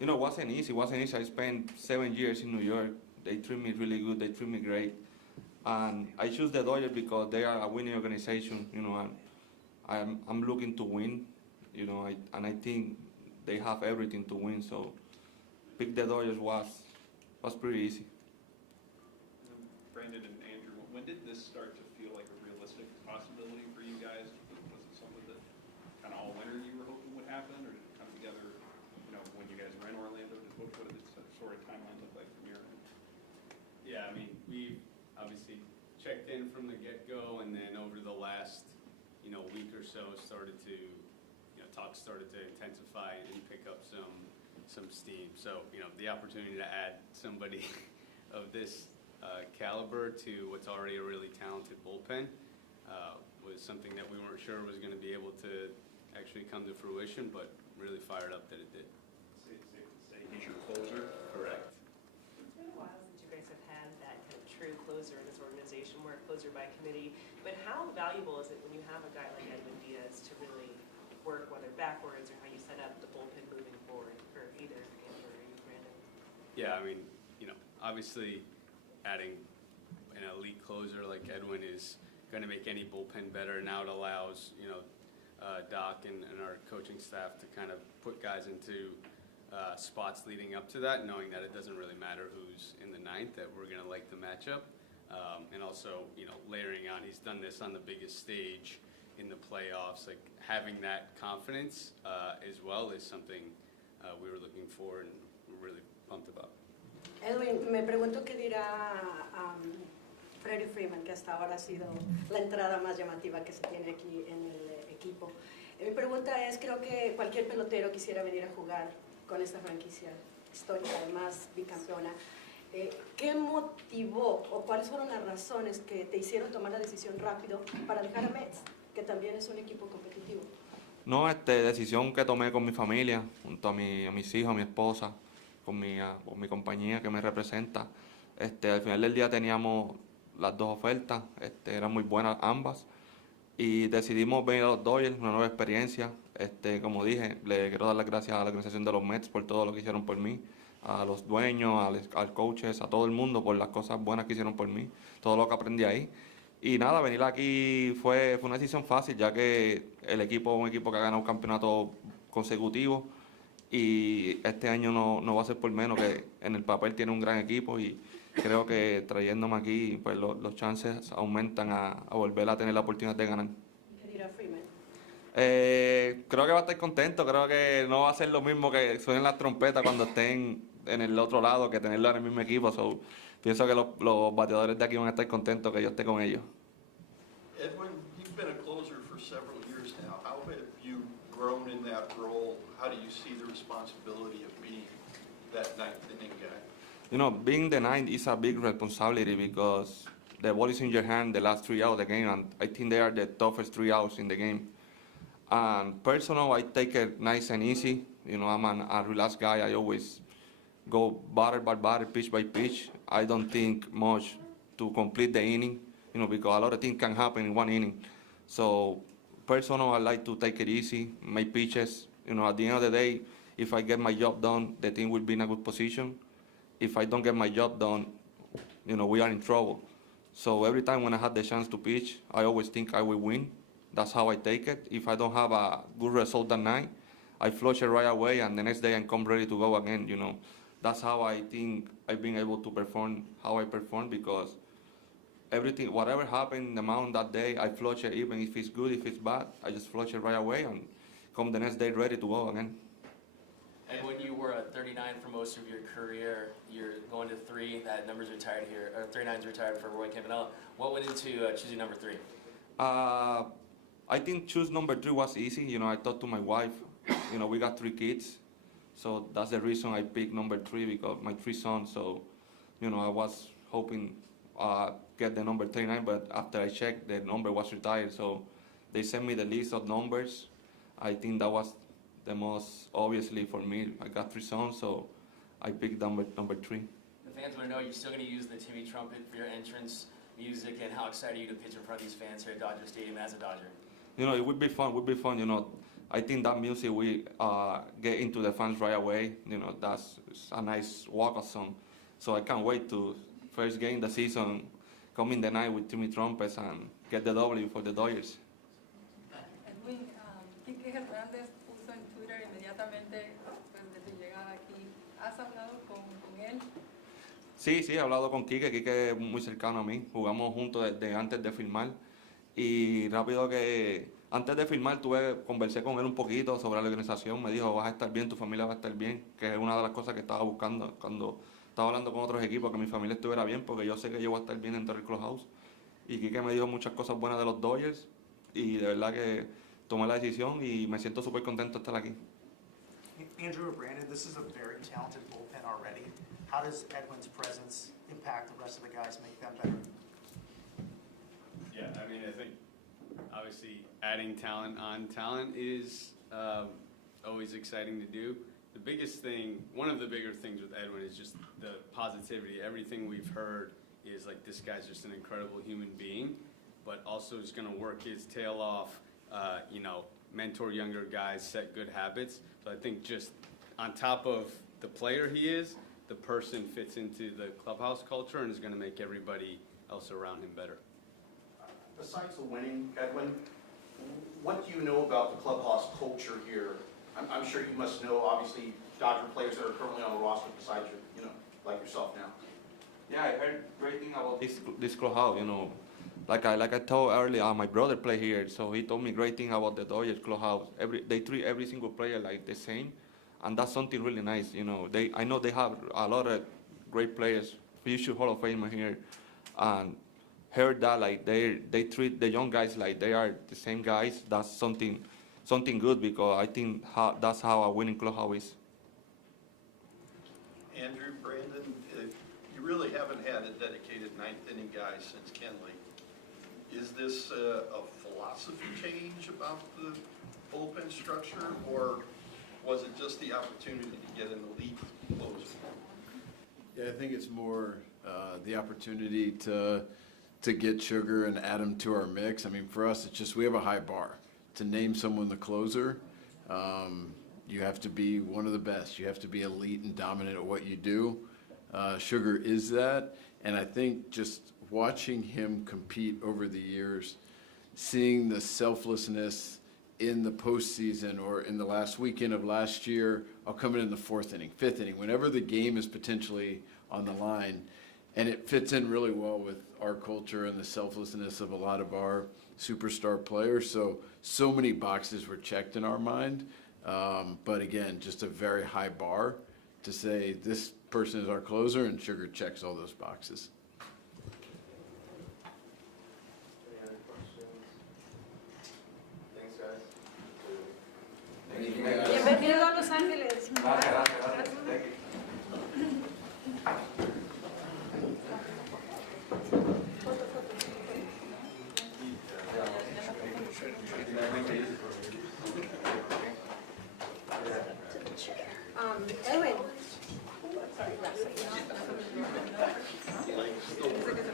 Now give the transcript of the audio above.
You know, it wasn't easy. It wasn't easy. I spent 7 years in New York. They treat me really good. They treat me great. And I choose the Dodgers because they are a winning organization. You know, and I'm looking to win. You know, and I think they have everything to win. So pick the Dodgers was pretty easy. Brandon and Andrew, when did this start to feel like a realistic possibility for you guys? Was it something that kind of all winter you were hoping would happen, or did it come together, you know, when you guys were in Orlando? What did this sort of timeline look like from your end? Yeah, I mean, we obviously checked in from the get-go, and then over the last, week or so, talks started to intensify and pick up some steam. So, the opportunity to add somebody of this caliber to what's already a really talented bullpen was something that we weren't sure was going to be able to actually come to fruition, but really fired up that it did. Safe to say he's your closer? Correct. It's been a while since you guys have had that kind of true closer in this organization, where a closer by committee. But how valuable is it when you have a guy like Edwin Diaz to really work, whether backwards or how you set up the bullpen moving forward for either Andrew or you, Brandon? Yeah, I mean, obviously adding an elite closer like Edwin is going to make any bullpen better. Now it allows, Doc and our coaching staff to kind of put guys into spots leading up to that, knowing that it doesn't really matter who's in the ninth, that we're going to like the matchup. And also, layering on, he's done this on the biggest stage in the playoffs. Like, having that confidence as well is something we were looking for and we're really pumped about. Edwin, me pregunto qué dirá Freddie Freeman, que hasta ahora ha sido la entrada más llamativa que se tiene aquí en el equipo. Mi pregunta es, creo que cualquier pelotero quisiera venir a jugar con esta franquicia histórica, además bicampeona. ¿Qué motivó o cuáles fueron las razones que te hicieron tomar la decisión rápido para dejar a Mets, que también es un equipo competitivo? No, decisión que tomé con mi familia, junto a mis hijos, a mi esposa, con mi compañía que me representa. Al final del día teníamos las dos ofertas, eran muy buenas ambas, y decidimos venir a los Dodgers, una nueva experiencia. Como dije, le quiero dar las gracias a la organización de los Mets por todo lo que hicieron por mí, a los dueños, al coaches, a todo el mundo por las cosas buenas que hicieron por mí, todo lo que aprendí ahí. Y nada, venir aquí fue una decisión fácil, ya que el equipo es un equipo que ha ganado un campeonato consecutivo, y este año no va a ser por menos, que en el papel tiene un gran equipo, y creo que trayéndome aquí, pues los chances aumentan a volver a tener la oportunidad de ganar. ¿Qué dirá Freeman? Creo que va a estar contento, creo que no va a ser lo mismo que suenen las trompetas cuando estén en el otro lado que tenerlo en el mismo equipo. So, pienso que los bateadores de aquí van a estar contentos que yo esté con ellos. Edwin, you've been a closer for several years now. How have you grown in that role? How do you see the responsibility of being that ninth inning guy? You know, being the ninth is a big responsibility because the ball is in your hand the last 3 outs of the game, and I think they are the toughest 3 outs in the game. And personal, I take it nice and easy. You know, I'm a relaxed guy. I always go batter by batter, pitch by pitch. I don't think much to complete the inning, you know, because a lot of things can happen in one inning. So personal, I like to take it easy, my pitches. You know, at the end of the day, if I get my job done, the team will be in a good position. If I don't get my job done, you know, we are in trouble. So every time when I have the chance to pitch, I always think I will win. That's how I take it. If I don't have a good result that night, I flush it right away, and the next day I come ready to go again, you know. That's how I think I've been able to perform how I perform, because everything, whatever happened in the mound that day, I flush it, even if it's good, if it's bad, I just flush it right away and come the next day ready to go again. And when you were at 39 for most of your career, you're going to 3, that number's retired here, or 39's retired for Roy Campanella. What went into choosing number 3? I think choose number 3 was easy. You know, I talked to my wife. You know, we got 3 kids, so that's the reason I picked number 3, because my 3 sons. So, you know, I was hoping get the number 39, but after I checked, the number was retired. So they sent me the list of numbers. I think that was the most obviously for me. I got 3 sons, so I picked number 3. The fans want to know, you're still going to use the Timmy trumpet for your entrance music, and how excited are you to pitch in front of these fans here at Dodger Stadium as a Dodger? You know, it would be fun. You know, I think that music will get into the fans right away. You know, that's a nice walk-up song. So I can't wait to first game the season, come in the night with Timmy Trumpets and get the W for the Dodgers. Edwin, Quique Hernández puso en Twitter inmediatamente pues, de tu llegada aquí. ¿Has hablado con él? Sí, he hablado con Quique. Quique es muy cercano a mí. Jugamos juntos desde antes de firmar. Y rápido que antes de firmar conversé con él un poquito sobre la organización. Me dijo, vas a estar bien, tu familia va a estar bien, que es una de las cosas que estaba buscando cuando estaba hablando con otros equipos, que mi familia estuviera bien, porque yo sé que yo voy a estar bien dentro del clubhouse. Y Quique me dijo muchas cosas buenas de los Dodgers y de verdad que tomé la decisión y me siento súper contento de estar aquí. Andrew or Brandon, this is a very talented bullpen already. How does Edwin's presence impact the rest of the guys, make them better? Yeah, I mean, I think obviously adding talent on talent is always exciting to do. The biggest thing, one of the bigger things with Edwin is just the positivity. Everything we've heard is like, this guy's just an incredible human being, but also is going to work his tail off, you know, mentor younger guys, set good habits. So I think just on top of the player he is, the person fits into the clubhouse culture and is going to make everybody else around him better. Besides the winning, Edwin, what do you know about the clubhouse culture here? I'm sure you must know, obviously, Dodger players that are currently on the roster besides you know, like yourself now. Yeah, I heard great thing about this clubhouse. You know, like I told earlier, my brother play here, so he told me great thing about the Dodgers clubhouse. They treat every single player like the same, and that's something really nice. You know, I know they have a lot of great players, future Hall of Famer here, and heard that like they treat the young guys like they are the same guys. That's something good, because I think that's how a winning clubhouse is. Andrew, Brandon, you really haven't had a dedicated ninth inning guy since Kenley. Is this a philosophy change about the bullpen structure, or was it just the opportunity to get an elite closer? Yeah, I think it's more the opportunity to get Sugar and add him to our mix. I mean, for us, it's just we have a high bar. To name someone the closer, you have to be one of the best. You have to be elite and dominant at what you do. Sugar is that, and I think just watching him compete over the years, seeing the selflessness in the postseason or in the last weekend of last year, I'll come in the fourth inning, fifth inning, whenever the game is potentially on the line, and it fits in really well with our culture and the selflessness of a lot of our superstar players. So many boxes were checked in our mind, but again, just a very high bar to say this person is our closer, and Sugar checks all those boxes. Any other questions? Thanks, guys. Bienvenido a Los Ángeles. Gracias. Thank you. Edwin. Dice que se